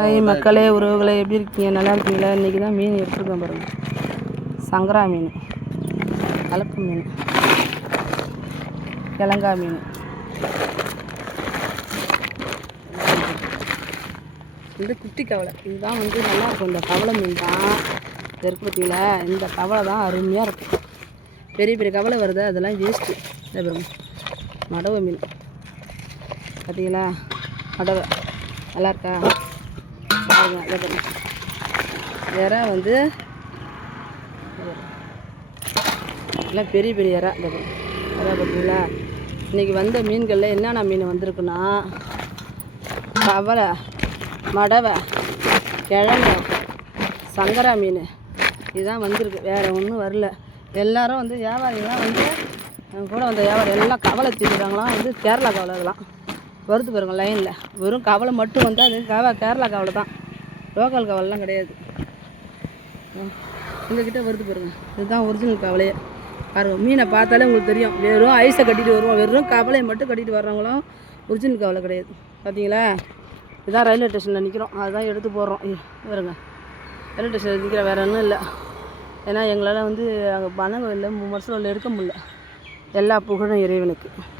Hi மக்களே, உறவுகளே, எப்படி இருக்கீங்க? நல்லா இருக்கீங்களா? இன்றைக்கி தான் மீன் எடுத்துருக்கோம் பாருங்கள். சங்கரா மீன், அலப்பு மீன், கிழங்கா மீன். இது குட்டி கவலை. இதுதான் நல்லாயிருக்கும். இந்த கவலை மீன் தான் இருக்கு பார்த்தீங்களா? இந்த கவலை தான் அருமையாக இருக்கும். பெரிய பெரிய கவலை வருது, அதெல்லாம் வேஸ்ட்டு. இதை பாருங்க, மடவை மீன் பார்த்தீங்களா? மடவை நல்லா இருக்கா? இறா எல்லாம் பெரிய பெரிய இறா. இந்த இறா பார்த்தீங்களா? இன்றைக்கி வந்த மீன்களில் என்னென்ன மீன் வந்திருக்குன்னா, கவலை, மடவை, கிழங்கு, சங்கரா மீன் இதுதான் வந்திருக்கு. வேறு ஒன்றும் வரல. எல்லோரும் வியாபாரிகள்லாம் கூட வந்த வியாபாரி எல்லாம் கவலை தூக்கிட்டாங்களாம். கேரளா கவலை. அதெல்லாம் வருது பாருங்க லைனில். வெறும் கவலை மட்டும் அது கேரளா கவலை தான், லோக்கல் கவலைலாம் கிடையாது. எங்ககிட்ட வருது பாருங்க. இதுதான் ஒரிஜினல் கவலையே பாருங்க. மீனை பார்த்தாலே உங்களுக்கு தெரியும். வெறும் ஐஸை கட்டிட்டு வருவோம். வெறும் கவலையை மட்டும் கட்டிட்டு வர்றவங்களும் ஒரிஜினல் கவலை கிடையாது. பார்த்தீங்களா? இதுதான் ரயில்வே ஸ்டேஷனில் நிற்கிறோம். அதுதான் எடுத்து போடுறோம். வருங்க, ரயில்வே ஸ்டேஷனில் நிற்கிற வேறு ஒன்றும் இல்லை. ஏன்னா எங்களால் அங்கே பணம் இல்லை, 3 வருஷம் எடுக்க முடியல. எல்லா புகழும் இறைவனுக்கு.